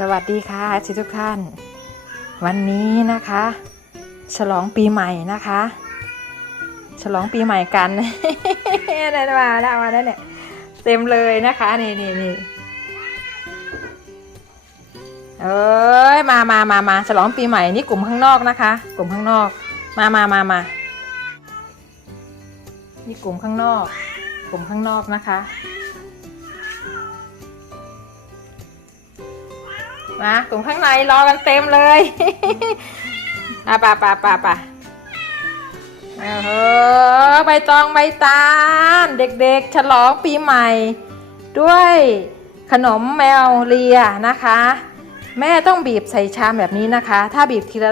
สวัสดีค่ะทุกท่าน วันนี้นะคะ ฉลองปีใหม่นะคะ ฉลองปีใหม่กันได้มาได้มาได้เนี่ยเต็มเลยนะคะนี่นี่นี่เอ้ยมามามามาฉลองปีใหม่นี่กลุ่มข้างนอกนะคะ กลุ่มข้างนอก มามามามานี่กลุ่มข้างนอก กลุ่มข้างนอกนะคะ มากลุ่มข้างในรอกันเต็มเลยอะป่ะป่ะป่ะป่ะเออใบตองใบตาล เด็กๆ ฉลองปีใหม่ ด้วยขนมแมวเลียนะคะ แม่ต้องบีบใส่ชามแบบนี้นะคะ ถ้าบีบทีละ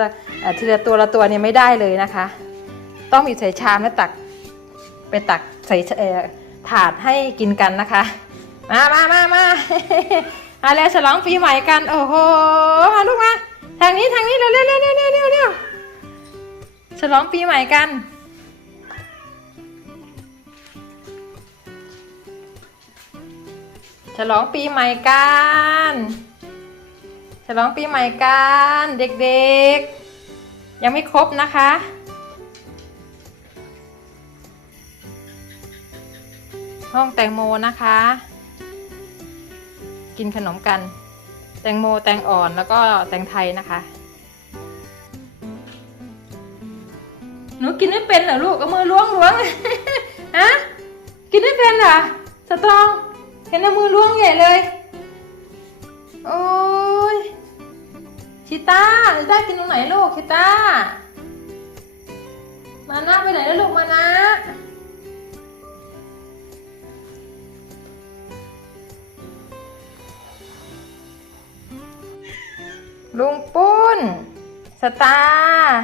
ทีละตัวละตัวเนี่ยไม่ได้เลยนะคะ ต้องบีบใส่ชามแล้วตักไปตักใส่ถาดให้กินกันนะคะ มามามามา มาแล้วฉลองปีใหม่กัน โอ้โหมาลูกมา ทางนี้ทางนี้เร็วเร็วเร็วเร็วเร็วเร็วเร็วฉลองปีใหม่กัน ฉลองปีใหม่กัน ฉลองปีใหม่กันเด็กๆ ยังไม่ครบนะคะห้องแตงโมนะคะ กินขนมกัน แตงโมแตงอ่อนแล้วก็แตงไทยนะคะ หนูกินไม่เป็นเหรอลูกเอามือล้วงล้วงฮะกินไม่เป็นเหรอสตรองเห็นเอามือล้วงใหญ่เลย โอ้ยชิต้าชิต้ากินตรงไหนลูกชิต้ามานะไปไหนแล้วลูกมานะ ลุงปุ้น สตาร์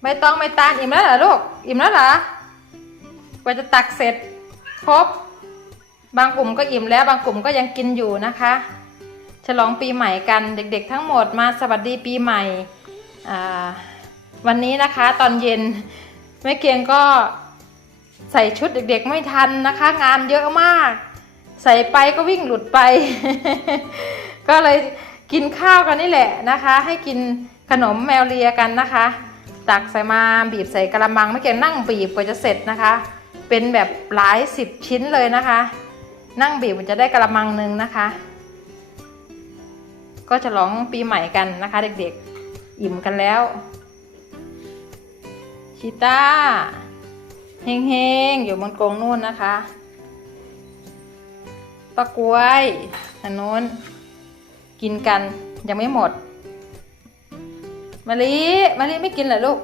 ใบตองใบตาลอิ่มแล้วเหรอลูก อิ่มแล้วเหรอกว่าจะตักเสร็จครบบางกลุ่มก็อิ่มแล้วบางกลุ่มก็ยังกินอยู่นะคะ ฉลองปีใหม่กันเด็กๆ ทั้งหมดมาสวัสดีปีใหม่วันนี้นะคะตอนเย็นแม่เกียงก็ใส่ชุดเด็กๆไม่ทันนะคะ งานเยอะมาก ใส่ไปก็วิ่งหลุดไป ก็เลย กินข้าวกันนี่แหละนะคะ ให้กินขนมแมวเลียกันนะคะ ตักใส่มาบีบใส่กระมังไม่เกี่ยงนั่งบีบกว่าจะเสร็จนะคะ เป็นแบบหลายสิบชิ้นเลยนะคะ นั่งบีบมันจะได้กระมังหนึ่งนะคะ ก็ฉลองปีใหม่กันนะคะ เด็กๆ อิ่มกันแล้วชิต้าเฮงๆ อยู่บนกรงนู่นนะคะปะกล้วยทางโน้น กินกันยังไม่หมดมะลิมะลิไม่กินเหรอลูก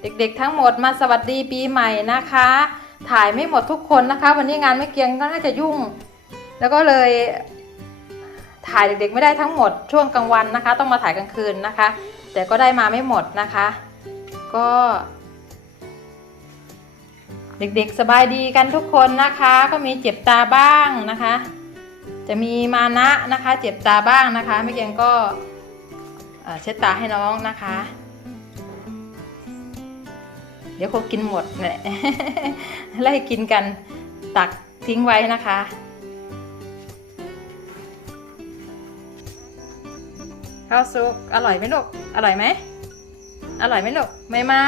เด็กๆทั้งหมดมาสวัสดีปีใหม่นะคะ ถ่ายไม่หมดทุกคนนะคะ วันนี้งานไม่เกียงก็น่าจะยุ่ง แล้วก็เลย ถ่ายเด็กๆไม่ได้ทั้งหมดช่วงกลางวันนะคะ ต้องมาถ่ายกลางคืนนะคะ แต่ก็ได้มาไม่หมดนะคะ ก็ เด็กๆสบายดีกันทุกคนนะคะ ก็มีเจ็บตาบ้างนะคะ จะมีมานะนะคะ เจ็บตาบ้างนะคะไม่เกียงก็เอ่อเช็ดตาให้น้องนะคะ เดี๋ยวคงกินหมดแหละไล่กินกันตักทิ้งไว้นะคะข้าวซุปอร่อยไหมลูกอร่อยไหมอร่อยไหมลูกไม่ไม่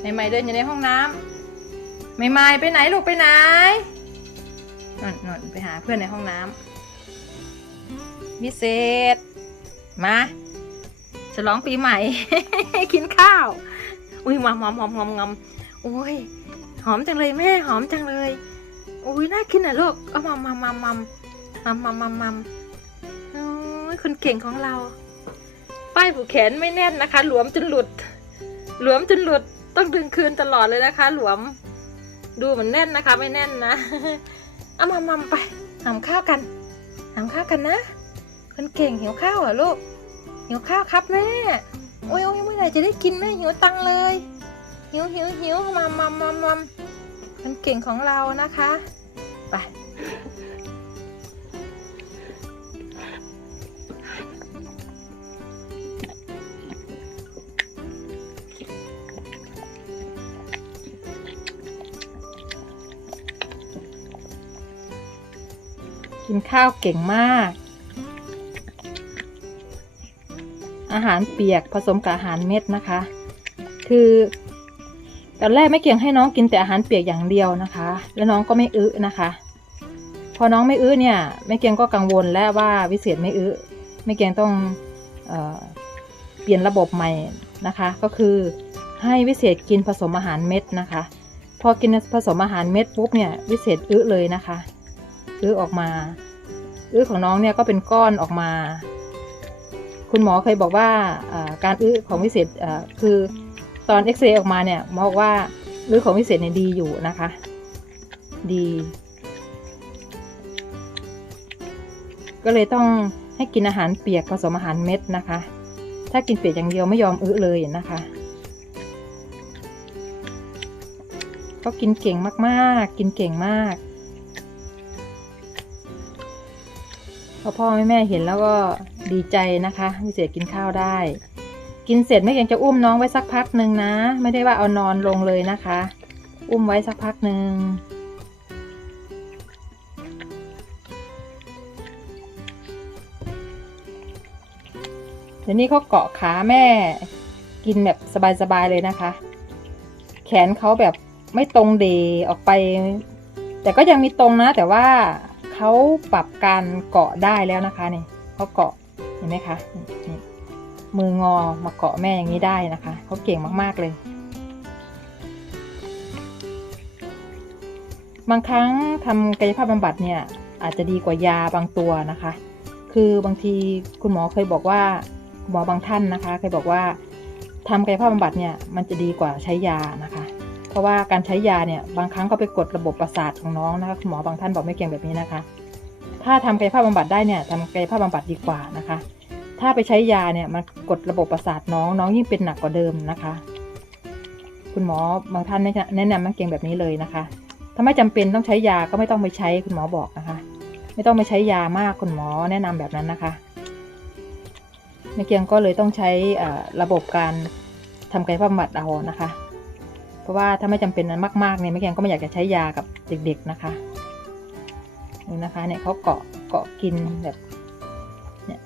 ไม่ไม่เดินอยู่ในห้องน้ำไม่ไม่ไปไหนลูกไปไหน นนนนไปหาเพื่อนในห้องน้ำวิเศษ มาฉลองปีใหม่ กินข้าว อุ้ยมาหอมหอมหอมงอมอุ้ยหอมจังเลยแม่หอมจังเลย อุ้ยน่ากินอะลูกเอามัมมัมมัมมัมมัมมัมมัมมัมโอ้ยคนเก่งของเรา ป้ายผูกแขนไม่แน่นนะคะ หลวมจนหลุด หลวมจนหลุดต้องดึงคืนตลอดเลยนะคะ หลวม ดูเหมือนแน่นนะคะ ไม่แน่นนะ เอามามามไปหามข้าวกันหามข้าวกันนะ คนเก่งหิวข้าวเหรอลูกหิวข้าวครับแม่โอ้ยโอ้ยเมื่อไหร่จะได้กินแม่หิวตังเลย หิวหิวหิวมามมัมามามคนเก่งของเรานะคะ ไป กินข้าวเก่งมาก อาหารเปียกผสมกับอาหารเม็ดนะคะ คือตอนแรกไม่เกี่ยงให้น้องกินแต่อาหารเปียกอย่างเดียวนะคะ แล้วน้องก็ไม่อึนะคะ พอน้องไม่อึเนี่ยไม่เกียงก็กังวลแล้วว่าวิเศษไม่อึไม่เกียงต้องเอเปลี่ยนระบบใหม่นะคะ ก็คือให้วิเศษกินผสมอาหารเม็ดนะคะ พอกินผสมอาหารเม็ดปุ๊บเนี่ยวิเศษอึเลยนะคะ อื้อออกมาอื้อของน้องเนี่ยก็เป็นก้อนออกมา คุณหมอเคยบอกว่าการอื้อของวิเศษคือตอนเอ็กซเรย์ออกมาเนี่ยหมอบอกว่าอื้อของวิเศษเนี่ยดีอยู่นะคะ ดี ก็เลยต้องให้กินอาหารเปียกผสมอาหารเม็ดนะคะ ถ้ากินเปียกอย่างเดียวไม่ยอมอื้อเลยนะคะ ก็กินเก่งมากๆ กินเก่งมาก พอพ่อแม่แม่เห็นแล้วก็ดีใจนะคะวิเศษกินข้าวได้ กินเสร็จไม่ยังจะอุ้มน้องไว้สักพักหนึ่งนะ ไม่ได้ว่าเอานอนลงเลยนะคะ อุ้มไว้สักพักหนึ่งเดี๋ยวนี้เขาเกาะขาแม่ กินแบบสบายๆเลยนะคะ แขนเขาแบบไม่ตรงเดออกไป แต่ก็ยังมีตรงนะ แต่ว่า เขาปรับการเกาะได้แล้วนะคะนี่เขาเกาะเห็นไหมคะนี่มืองอมาเกาะแม่อย่างนี้ได้นะคะเขาเก่งมากๆเลย บางครั้งทำกายภาพบำบัดเนี่ยอาจจะดีกว่ายาบางตัวนะคะ คือบางทีคุณหมอเคยบอกว่าหมอบางท่านนะคะ เคยบอกว่าทำกายภาพบำบัดเนี่ยมันจะดีกว่าใช้ยานะคะ ราะว่าการใช้ยาเนี่ยบางครั้งก็ไปกดระบบประสาทของน้องนะคะคุณหมอบางท่านบอกไม่เก่งแบบนี้นะคะ ถ้าทำกายภาพบำบัดได้เนี่ยทำกายภาพบำบัดดีกว่านะคะ ถ้าไปใช้ยาเนี่ยมันกดระบบประสาทน้องน้องยิ่งเป็นหนักกว่าเดิมนะคะ คุณหมอบางท่านแนะนำมันเก่งแบบนี้เลยนะคะ ถ้าไม่จำเป็นต้องใช้ยาก็ไม่ต้องไปใช้คุณหมอบอกนะคะ ไม่ต้องไปใช้ยามากคุณหมอแนะนำแบบนั้นนะคะแม่เกียงก็เลยต้องใช้ระบบการทำกายภาพบำบัดเอานะคะ เพราะว่าถ้าไม่จำเป็นนั้นมากๆเนี่ยแม่เกียงก็ไม่อยากจะใช้ยากับเด็ก ๆนะคะดูนะคะเนี่ยเขาเกาะเกาะกินแบบเนี่ย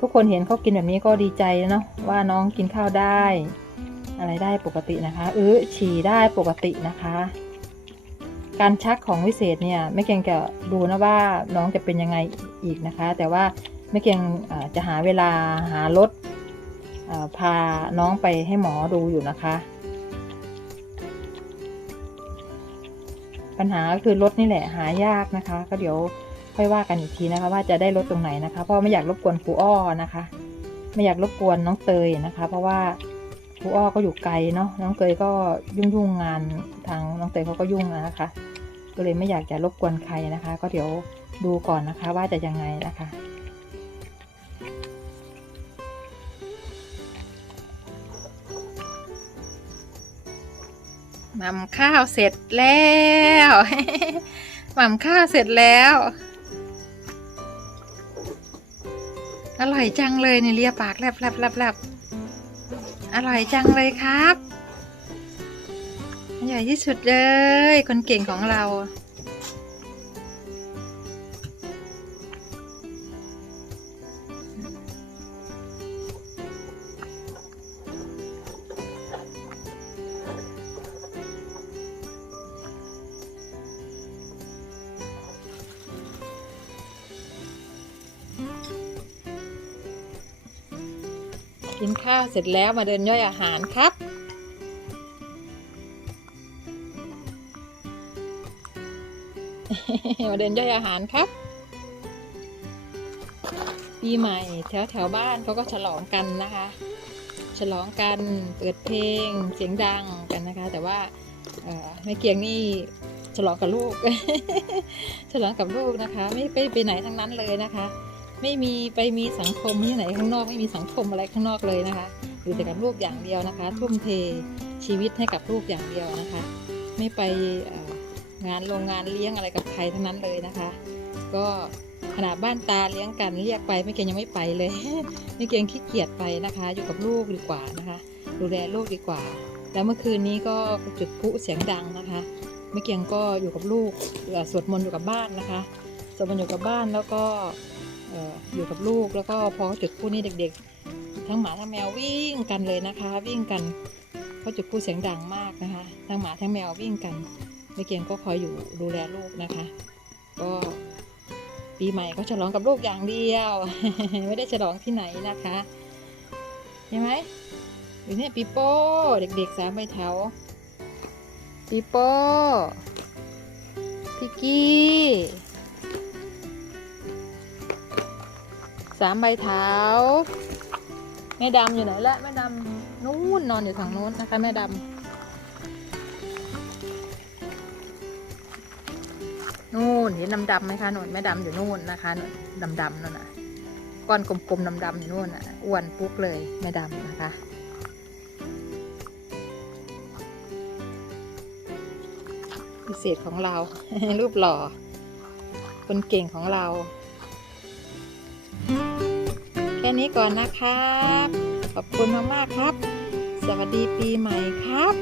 ทุกคนเห็นเขากินแบบนี้ก็ดีใจเนาะว่าน้องกินข้าวได้ อะไรได้ปกตินะคะเออฉี่ได้ปกตินะคะ การชักของวิเศษเนี่ยไม่เก่งจะดูนะว่าน้องจะเป็นยังไงอีกนะคะ แต่ว่าไม่เก่งจะหาเวลาหารถ พาน้องไปให้หมอดูอยู่นะคะ ปัญหาก็คือรถนี่แหละหายากนะคะ ก็เดี๋ยวค่อยว่ากันอีกทีนะคะ ว่าจะได้รถตรงไหนนะคะ เพราะไม่อยากรบกวนครูอ้อนะคะ ไม่อยากรบกวนน้องเตยนะคะ เพราะว่าครูอ้อก็อยู่ไกลเนาะน้องเตยก็ยุ่งยุ่งงานทางน้องเตยเขาก็ยุ่งนะคะ ก็เลยไม่อยากจะรบกวนใครนะคะ ก็เดี๋ยวดูก่อนนะคะว่าจะยังไงนะคะ หม่ำข้าวเสร็จแล้วหม่ำข้าวเสร็จแล้ว อร่อยจังเลยนี่เลียปากแลบแลบแลบแลบอร่อยจังเลยครับ ใหญ่ที่สุดเลย คนเก่งของเรา กินข้าวเสร็จแล้วมาเดินย่อยอาหารครับ มาเดินย่อยอาหารครับ ปีใหม่แถวแถวบ้านเขาก็ฉลองกันนะคะ ฉลองกันเปิดเพลงเสียงดังกันนะคะ แต่ว่าเอ่อแม่เกียงนี่ฉลองกับลูก ฉลองกับลูกนะคะ ไม่ไปไปไหนทั้งนั้นเลยนะคะ ไม่มีไปมีสังคมที่ไหนข้างนอกไม่มีสังคมอะไรข้างนอกเลยนะคะอยู่แต่กับลูกอย่างเดียวนะคะ ทุ่มเทชีวิตให้กับลูกอย่างเดียวนะคะ ไม่ไปงานโรงงานเลี้ยงอะไรกับใครทั้งนั้นเลยนะคะ ก็ขนาดบ้านตาเลี้ยงกันเรียกไปไม่เก่งยังไม่ไปเลยไม่เก่งขี้เกียจไปนะคะ อยู่กับลูกดีกว่านะคะ ดูแลลูกดีกว่า แล้วเมื่อคืนนี้ก็จุดพลุเสียงดังนะคะไม่เกียงก็อยู่กับลูกสวดมนต์อยู่กับบ้านนะคะสวดมนต์อยู่กับบ้านแล้วก็ อยู่กับลูกแล้วก็พอเขาจุดพลุนี่เด็ก ๆ ทั้งหมาทั้งแมววิ่งกันเลยนะคะ วิ่งกันเขาจุดพลุเสียงดังมากนะคะ ทั้งหมาทั้งแมววิ่งกันแม่เกียงก็คอยอยู่ดูแลลูกนะคะ ก็ปีใหม่ก็ฉลองกับลูกอย่างเดียว ไม่ได้ฉลองที่ไหนนะคะใช่ไหมอยู่เนี่ยปีโป้เด็กๆสามใบเถาปีโป้พี่กี้ สามใบเท้าแม่ดำอยู่ไหนละแม่ดำนู่นนอนอยู่ทางนู้นนะคะ แม่ดำนู่นเห็นดำๆไหมคะนู่นแม่ดำอยู่นู่นนะคะดำดำนั่นน่ะก้อนกลมๆดำๆอยู่นู่นน่ะอ้วนปุ๊กเลยแม่ดำนะคะพิเศษของเรารูปหล่อคนเก่งของเรา นี้ก่อนนะครับ ขอบคุณมาก ๆ ครับ สวัสดีปีใหม่ครับ